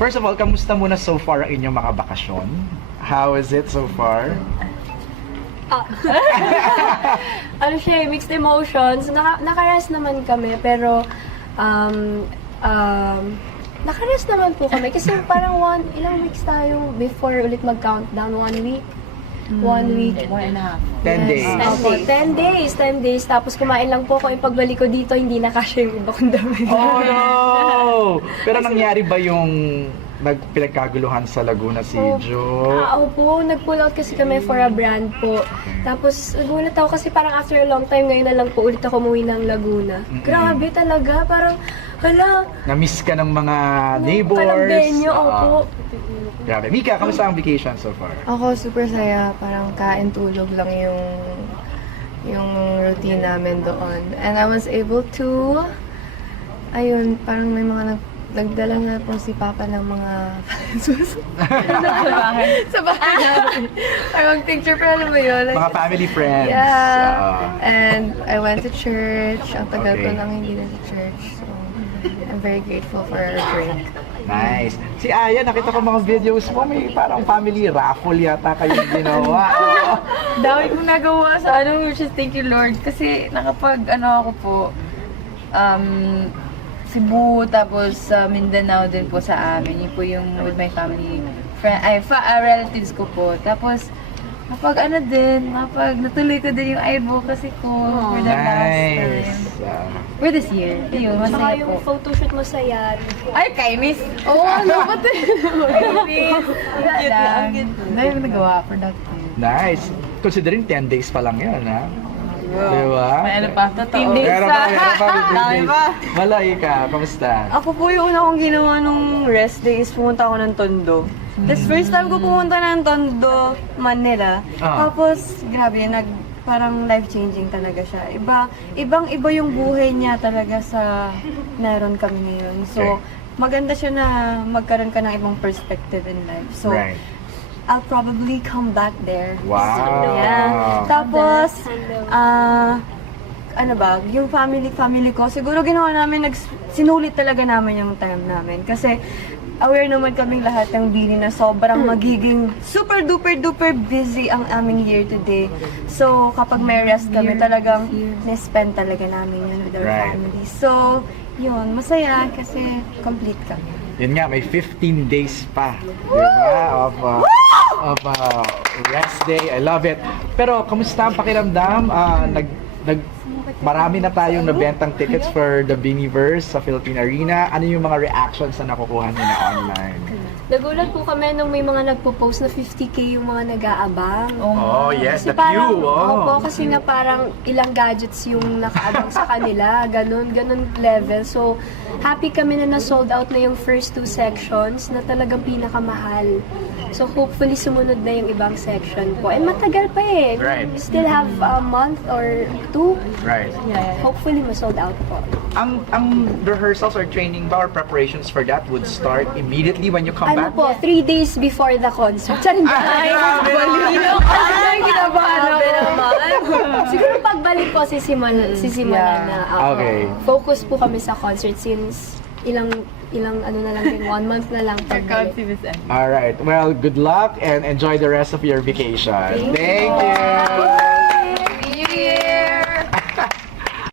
First of all, kamusta muna so far ang inyong mga bakasyon? How is it so far? Ano siya, mixed emotions. Naka-rest naman kami, pero naka-rest naman po kami. Kasi parang ilang weeks tayo before ulit mag-countdown. 1 week. 1 week. 1.5. 10 days. Opo, 10 days. 10 days. Tapos kumain lang po ako. Yung pagbalik ko dito, hindi nakasya yung iba kong damit. Oh no! Pero nangyari ba yung pinagkaguluhan sa Laguna si Jo? Opo, nag-pull out kasi kami for a brand po. Tapos nagulat ako kasi parang after a long time, ngayon na lang po ulit ako umuwi ng Laguna. Grabe talaga, parang hala. Na-miss ka ng mga neighbors? Kalambenya, opo. Grabe. Mika, kamusta ang vacation so far? Ako super saya, parang kain tulog lang yung routine namin doon. And I was able to, ayun, parang may mga nagdala na po si Papa ng mga sa bahay namin. Parang picture, pero ano ba yun? Mga family friends. Yeah. And I went to church. Ang tagal ko Okay. nang hindi na sa church. So, I'm very grateful for our break. Nice. Si Aya, nakita ko mga videos mo, may parang family raffle yata kayong ginawa. Dami kong nagawa sa which is thank you Lord. Kasi ako po, Cebu, tapos Mindanao din po sa amin. Yun po yung with my family, relatives ko po. Tapos, natuloy ko din yung advocacy ko for the last Nice. time. For this year. Ayun, Saka masaya yung po. photoshoot mo sa yacht. Ay, kainis! Oh, ano ba ito? Kainis! Dahil ko nagawa for that time. Nice. Considering 10 days pa lang yun, ha? Diba? May ano pa? Totoo. Meron pa, Dami pa. Malay ka, kamusta? Ako po yung una kong ginawa nung rest day is pumunta ako ng Tondo. Tapos first time ko pumunta ng Tondo, Manila. Tapos, grabe, parang life-changing talaga siya. Ibang-iba yung buhay niya talaga sa meron kami ngayon. So, maganda siya na magkaroon ka ng ibang perspective in life. So, Right. I'll probably come back there. Wow. Yeah. Tapos, yung family ko, siguro ginawa namin, sinulit talaga namin yung time namin. Kasi, aware naman kaming lahat ng bini na sobrang magiging super duper duper busy ang aming year today. So, kapag may rest kami, talagang na-spend talaga namin yun with our Right. family. So, yun, masaya kasi complete kami. Yun nga, may 15 days pa, diba? Of rest day. I love it. Pero, kamusta ang pakiramdam? Marami na tayong nabentang tickets for the Biniverse sa Philippine Arena. Ano yung mga reactions na nakukuha niyo na online? Nagulat po kami nung may mga nagpo-post na 50K yung mga nag-aabang. Oh, yes, Kasi the parang, queue. Oh. opo, kasi nga parang ilang gadgets yung nakaabang sa kanila. Ganun level. So, happy kami na na-sold out na yung first 2 sections na talagang pinakamahal. So, hopefully sumunod na yung ibang section po. And matagal pa eh. Right. We still have a month or 2. Right. Hopefully, ma-sold out po. Ang rehearsals or training ba or preparations for that would start immediately when you come Ano back? po, 3 days before the concert. Charing Ay, grabe Ay, kinabahan ako. Siguro pagbalik po, sisimulan na. Okay. Focus po kami sa concert since ilang ano na lang din, 1 month na lang pagbalik. Alright. Well, good luck and enjoy the rest of your vacation. Thank you.